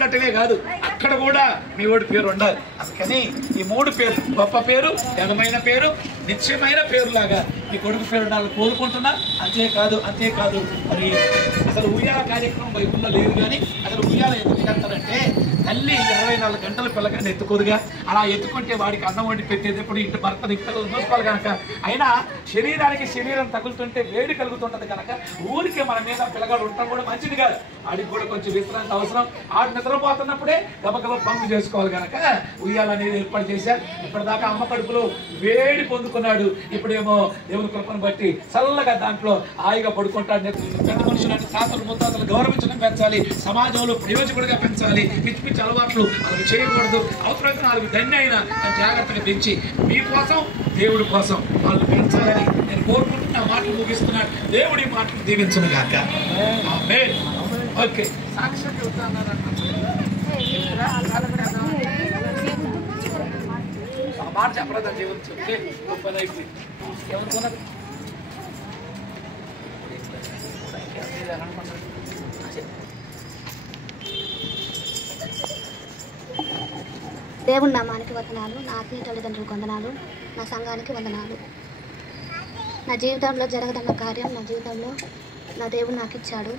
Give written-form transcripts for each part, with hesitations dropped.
ఉండటమే కాదు, అక్కడ కూడా మీ ఓడి పేరు ఉండాలి. అందుకని ఈ 3 పేర్లు, గొప్ప పేరు, ఘనమైన పేరు, నిత్యమైన పేరులాగా మీ కొడుకు పేరు ఉండాలని కోరుకుంటున్నా. అంతేకాదు మరి అసలు ఉయ్యాల కార్యక్రమం బైబుల్లో లేదు, కానీ అసలు ఉయ్యాల ఎందుకు కడతారంటే తల్లి 24 గంటల పిల్లగాన్ని ఎత్తుకోదుగా. అలా ఎత్తుకుంటే వాడికి అన్నం వండి పెట్టేటప్పుడు ఇంటి భర్తని పిల్లలు చూసుకోవాలి కనుక, అయినా శరీరానికి శరీరం తగులుతుంటే వేడి కలుగుతుంటది కనుక ఊరికే మన మీద పిల్లగాడు ఉండటం కూడా మంచిది కాదు. ఆడికి కూడా కొంచెం విశ్రాంతి అవసరం. ఆడు నిద్రపోతున్నప్పుడే గబగబ పనులు చేసుకోవాలి కనుక ఉయ్యాల అనేది ఏర్పాటు చేశారు. ఇప్పటిదాకా అమ్మ కడుపులో వేడి పొందుకున్నాడు, ఇప్పుడేమో దేవుని కృపను బట్టి చల్లగా దాంట్లో హాయిగా పడుకుంటాడు. పెద్ద మనుషులు తాతలు ముత్తాతలు గౌరవించడం పెంచాలి, సమాజంలో ప్రయోజకుడిగా పెంచాలి. పిచ్చి పిచ్చి అలవాట్లు వాళ్ళకి చేయకూడదు. అవసరమైతే 4 దండి అయినా జాగ్రత్తగా పెంచి మీకోసం దేవుడి కోసం వాళ్ళు పెంచాలని నేను కోరుకుంటున్న మాటలు ముగిస్తున్నాను. దేవుడి మాటలు దీవించను గాక. ఆమేన్. ఓకే, సాక్ష్యం చెబుతాను. ఆ మాట చెప్పరాదా? దేవుడు చెప్తే గొప్ప అయిపోయింది. ఏమనుకున్నారు? దేవుని నామానికి వందనాలు, నా ఆత్మీయ తల్లిదండ్రులకు వందనాలు, నా సంఘానికి వందనాలు. నా జీవితంలో జరగదన్న కార్యం నా జీవితంలో నా దేవుడు నాకు ఇచ్చాడు.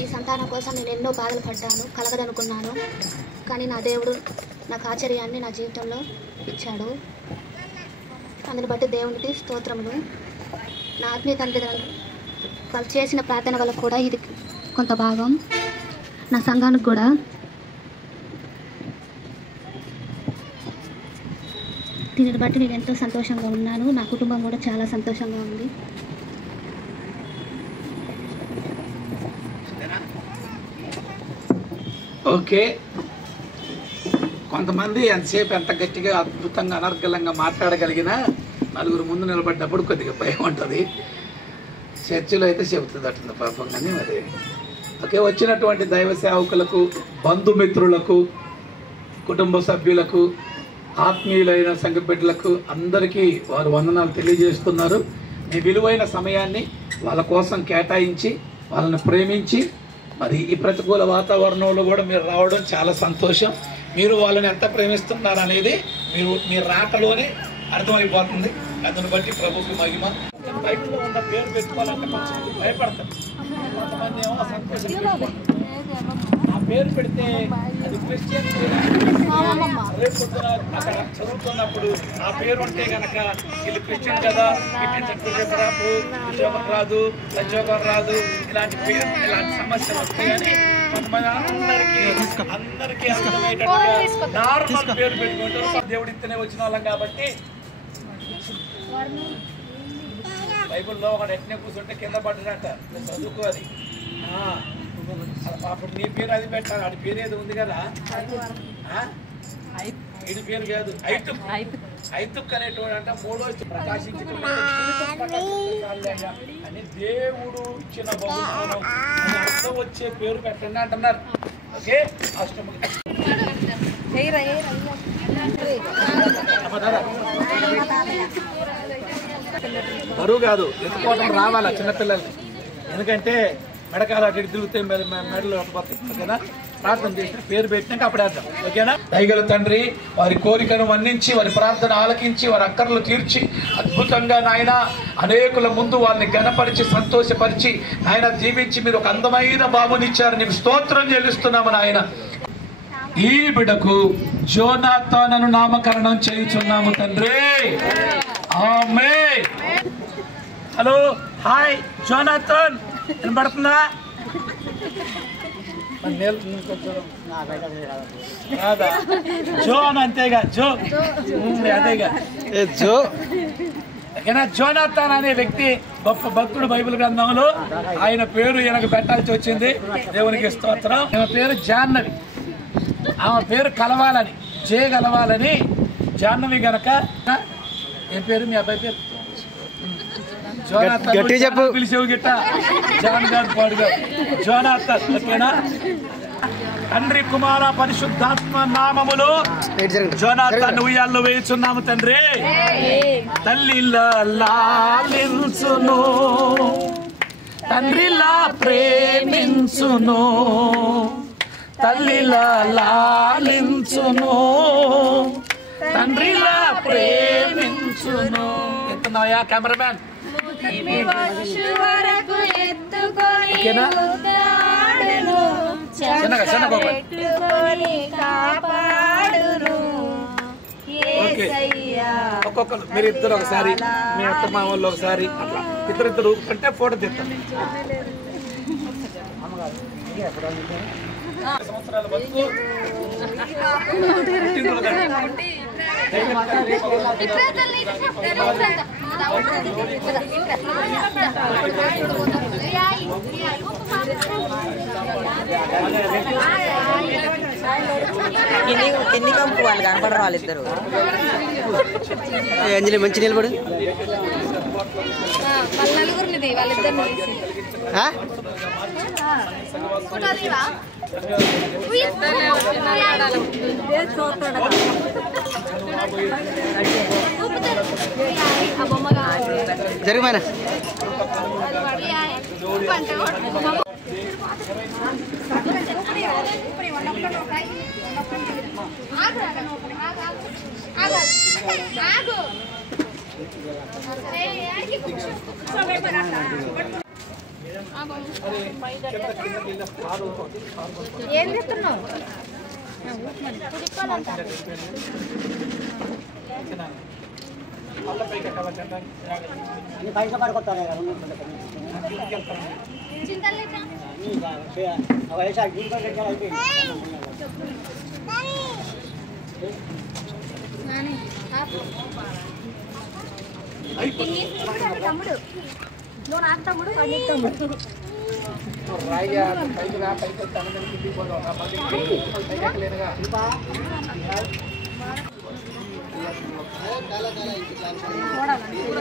ఈ సంతానం కోసం నేను ఎన్నో బాధలు పడ్డాను, కలగదనుకున్నాను. కానీ నా దేవుడు నాకు ఆశ్చర్యాన్ని నా జీవితంలో ఇచ్చాడు. అందుని బట్టి దేవునికి స్తోత్రములు. నా ఆత్మీయ తల్లిదండ్రులు వాళ్ళు చేసిన ప్రార్థన వల్ల కూడా ఇది కొంత భాగం నా సంఘానికి కూడా. దీనిని బట్టి నేను ఎంతో సంతోషంగా ఉన్నాను. నా కుటుంబం కూడా చాలా సంతోషంగా ఉంది. ఓకే, కొంతమంది ఎంతసేపు ఎంత గట్టిగా అద్భుతంగా అనర్గళంగా మాట్లాడగలిగినా నలుగురు ముందు నిలబడ్డప్పుడు కొద్దిగా భయం ఉంటుంది. చర్చిలో అయితే చెబుతుంది అట్టుంది పాపం. కానీ మరి ఓకే, వచ్చినటువంటి దైవ సేవకులకు, బంధుమిత్రులకు, కుటుంబ సభ్యులకు, ఆత్మీయులైన సంఘ బిడ్డలకు అందరికీ వారు వందనాలు తెలియజేస్తున్నారు. మీ విలువైన సమయాన్ని వాళ్ళ కోసం కేటాయించి వాళ్ళని ప్రేమించి మరి ఈ ప్రతికూల వాతావరణంలో కూడా మీరు రావడం చాలా సంతోషం. మీరు వాళ్ళని ఎంత ప్రేమిస్తున్నారు అనేది మీరు రాకలోనే అర్థమైపోతుంది. అందుని బట్టి ప్రభుకి మహిమ. బయటలో ఉన్న పేరు పెట్టుకోవాలంటే కొంచెం భయపడతారు. కొంతమంది ఏమో సంతోషం. ఆ పేరు పెడితే అది క్రిస్టియన్ రేపు అక్కడ చదువుతున్నప్పుడు ఆ పేరు ఉంటే గనక వీళ్ళు క్రిస్టియన్ కదా, రాపు ఉద్యోగం రాదు, ఉద్యోగం రాదు, ఇలాంటి సమస్యలు వస్తాయని కొంతమంది అందరికీ అర్థమయ్యేటట్టుగా నార్మల్ పేరు పెట్టుకుంటారు. దేవుడి ఇత్తనే వచ్చిన వాళ్ళం కాబట్టి. బైబుల్లో ఒకటి ఎట్నే కూర్చుంటే కింద పడ్డాడంట, చదువుకోవాలి. అప్పుడు నీ పేరు అది పెట్టాలి. ఆడి పేరు ఏదో ఉంది కదా, ఇది పేరు కాదు, ఐతుక్ అనేటువంటి అంట. 3వ ప్రకాశించి అని దేవుడు ఇచ్చిన బహుమానం అని అర్థం వచ్చే పేరు పెట్టండి అంటున్నారు. ఓకే, అష్టముఖి బరువు కాదు, ఎత్తుకోవడం రావాలా చిన్నపిల్లల్ని. ఎందుకంటే మెడకాలు అటు తిరుగుతాయి, మెడలు అటుపోతాయి. ఓకేనా? ప్రార్థన చేసిన పేరు పెట్టినాక అప్పుడేద్దాం. ఓకేనా? దయగల తండ్రి, వారి కోరికను మన్నించి, వారి ప్రార్థన ఆలకించి, వారి అక్కర్లు తీర్చి అద్భుతంగా నాయన అనేకుల ముందు వాళ్ళని ఘనపరిచి సంతోషపరిచి నాయన దీవించి మీరు ఒక అందమైన బాబునిచ్చారు. నీకు స్తోత్రం చెల్లిస్తున్నాము నాయన. ఈ బిడ్డకు జోనాథాను నామకరణం చేయుచున్నాము తండ్రి. ఆమేన్. హలో, హాయ్ జోనాథన్, వినపడుతుందా? జో అని అంతేగా, జో అదేగా జో. జోనాథన్ అనే వ్యక్తి గొప్ప భక్తుడు బైబిల్ గ్రంథంలో. ఆయన పేరు ఈయనకు పెట్టాల్సి వచ్చింది. దేవునికి స్తోత్రం. ఈమె పేరు జాహ్నవి. ఆమె పేరు కలవాలని, చేయగలవాలని జాహ్నవి గనక. ఏం పేరు మీ అబ్బాయి పేరు? జోనాథన్. పిలిచేవు గిట్ట జాన్ గారు పాడుగా జోనాథన్. ఓకేనా? తండ్రి, కుమార, పరిశుద్ధాత్మ నామములో జోనాథన్ ఉయ్యాల్లో వేయుచున్నాము తండ్రి. తల్లి లాలించును, తండ్రిలా ప్రేమించును, తల్లిలా లాలించును, తండ్రిలా ప్రేమించును. ఎత్తున్నాయా కెమెరామ్యాన్? ఒక్కొక్కరు మీరు ఇద్దరు ఒకసారి, మీ అత్త మా వాళ్ళు ఒకసారి, అట్లా ఇద్దరు అంటే ఫోటో తీస్తాం. సంవత్సరాల బతుకు ఎన్ని కంపు వాళ్ళు కనపడరు వాళ్ళిద్దరు. అంజలి మంచి నిలబడు. జరుగుమైనా ఏం చెప్తున్నావు? పైసా పడుకుంటారు తమ్ముడు, నువ్వు నాకు తమ్ముడు, తమ్ముడు.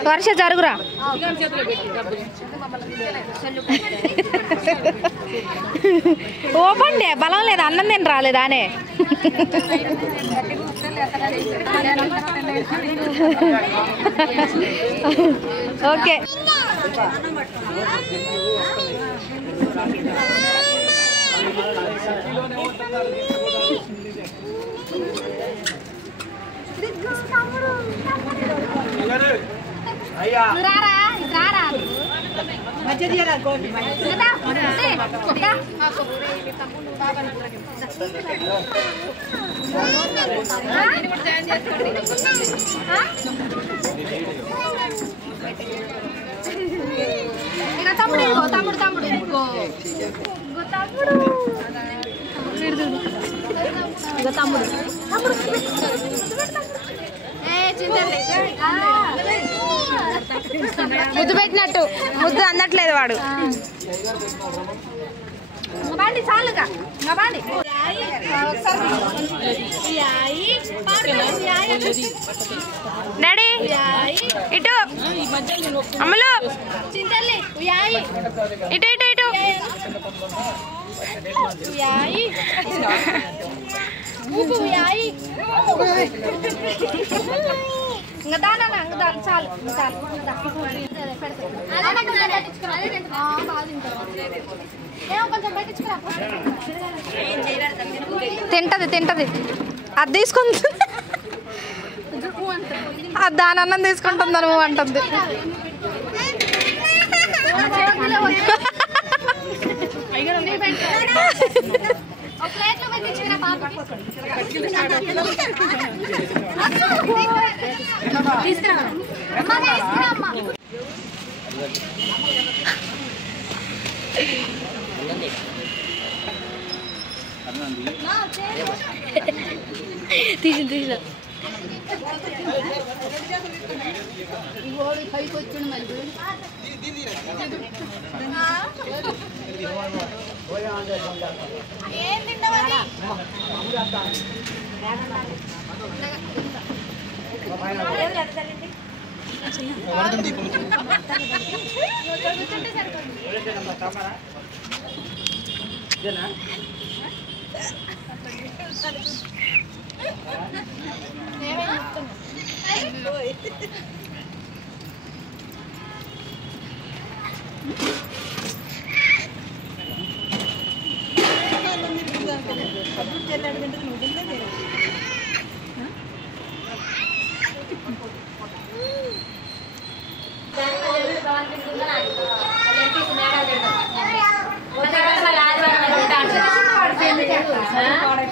వర్ష జరుగురా. ఓపెన్ డే బలం లేదు, అన్నం తిని రాలేదానే. ఓకే తమ్ముడు తమ్ముడు తమ్ముడు తమ్ముడు ముద్దు పెట్టినట్టు ముద్దు అందట్లేదు వాడు. బండి చాలుగా బండి డాడీ ఇటు అమ్మలు చింతల్లి ఇటు ఇటు ఇటు ఇంకా దానా ఇంకా దాని చాలు కొంచెం పెట్టించుకురా. తింటది తింటది. అది తీసుకుంది, అది దాని అన్నం తీసుకుంటుంది నువ్వు అంటుంది. తీసిన పైకి వచ్చాడు మళ్ళీ ఏం తింటావా?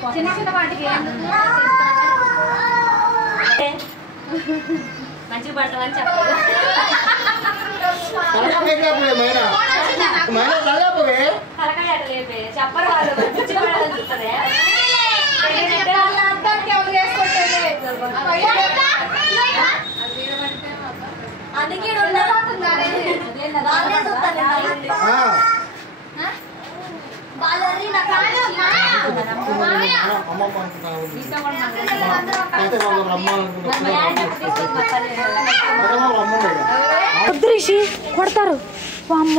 చిన్న చిన్న వాటికి మంచి పడతామని చెప్పారు. చెప్పరు వాళ్ళు చూస్తుంది అందుకే రిషి కొడతారు అమ్మ.